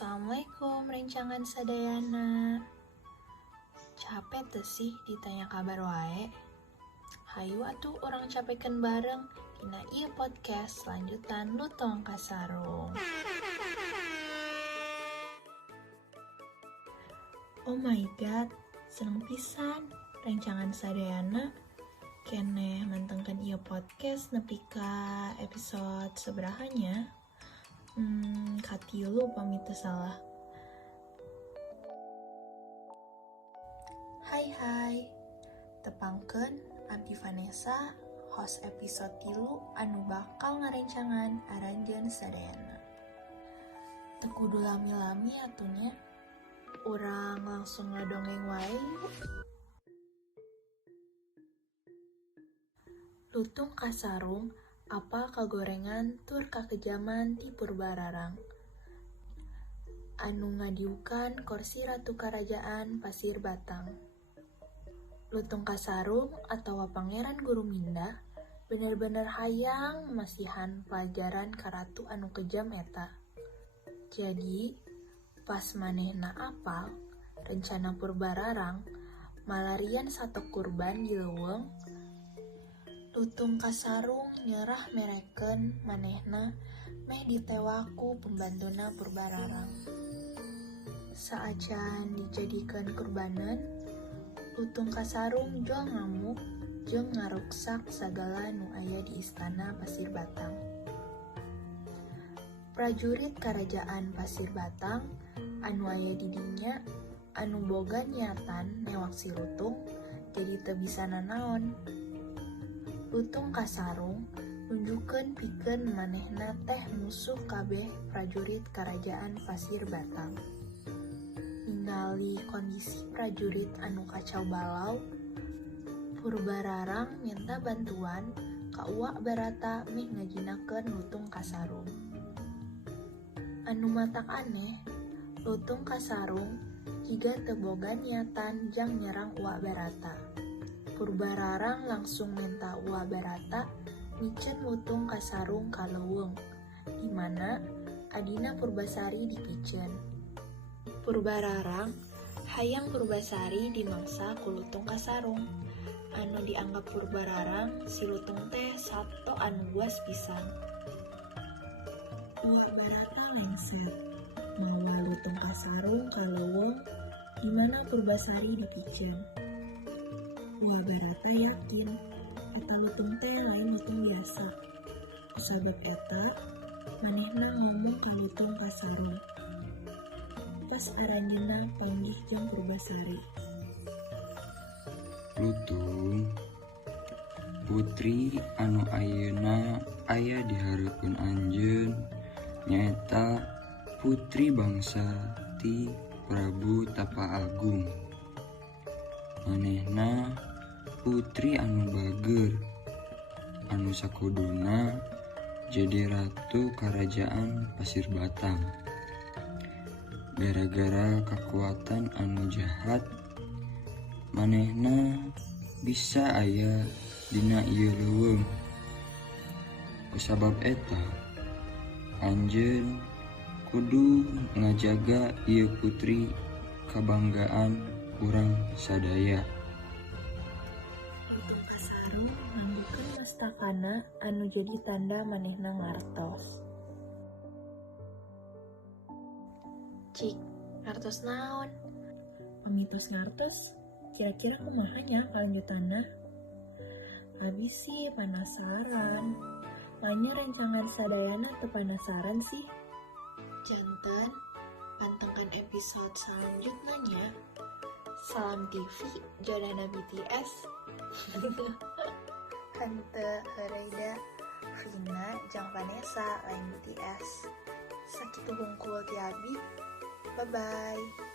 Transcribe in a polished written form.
Assalamualaikum rencangan sadayana. Capek tuh sih ditanya kabar wae. Hayu atuh orang capeken bareng dina ieu podcast lanjutan Lutong Kasarung. Oh my god, seneng pisan rencangan sadayana keneh mantengkeun ieu podcast nepi ka episode seberahanya. Katilu pamit salah. Hai, tepangkeun Abdi Vanessa, host episode 3 anu bakal ngarencangan aranjeun sadayana. Teu kudu lami-lami atunya, urang langsung ngadongeng wae. Lutung Kasarung, apal kagorengan tur kakejaman ti Purbararang. Anu ngadiukan kursi Ratu Karajaan Pasir Batang. Lutung Kasarung atawa Pangeran Gurumindah bener-bener hayang masihan pelajaran ka ratu anu kejam eta. Jadi, pas manehna apal rencana Purbararang malarian satok kurban di leuweung, Lutung Kasarung nyerah mereken manehna meh ditewaku pembantuna Purbararang. Saacan dijadikeun kurbanan, Lutung Kasarung jual ngamuk jeung ngaruksak sagala nu aya di istana Pasir Batang. Prajurit Karajaan Pasir Batang anu aya di dinya anu boga niatan newak si Lutung jadi teu bisa nanaon. Lutung Kasarung nunjukkeun pikeun manehna teh musuh kabeh prajurit Karajaan Pasir Batang. Ningali kondisi prajurit anu kacau balau, Purbararang minta bantuan ka Uwak Barata meh ngajinakeun Lutung Kasarung. Anu matak aneh, Lutung Kasarung jiga teu boga niatan jang nyerang Uwak Barata. Purbararang langsung minta Uwak Barata miceun Lutung Kasarung ka leuweung, di mana adina Purbasari dipiceun. Purbararang hayang Purbasari dimangsa ku Lutung Kasarung, anu dianggap Purbararang si Lutung teh sato anu buas pisan. Uwak Barata lengset mawa Lutung Kasarung ka leuweung di mana Purbasari dipiceun. Uwak Barata yakin eta lutung teh lain lutung biasa. Kusabab eta, manehna ngomong ka Lutung Kasarung. Pas aranjeunna panggih jeung Purbasari. Lutung, putri anu ayeuna aya di hareupeun anjeun nyaeta putri bangsa ti Prabu Tapa Agung. Manehna putri anu bager, anu sakuduna jadi ratu Karajaan Pasir Batang. Gara-gara kekuatan anu jahat, manehna bisa aya dina ieu leuweung. Kusabab eta, anjeun kudu ngajaga ieu putri kabanggaan urang sadaya. Lutung Kasarung ngambilkeun mastakana anu jadi tanda manehna ngartos. Cik, ngartos naon? Pamitos ngartos, kira-kira kumaha nya kelanjutanna? Habis sih penasaran. Lanya rencangan sadayana teu penasaran sih. Janten, pantengkan episode selanjutnya nya. Salam TV, Jodana BTS. Henteu Hereida, Vina, jeung Vanessa lain BTS. Sakitu hungkul ti abdi. Bye-bye.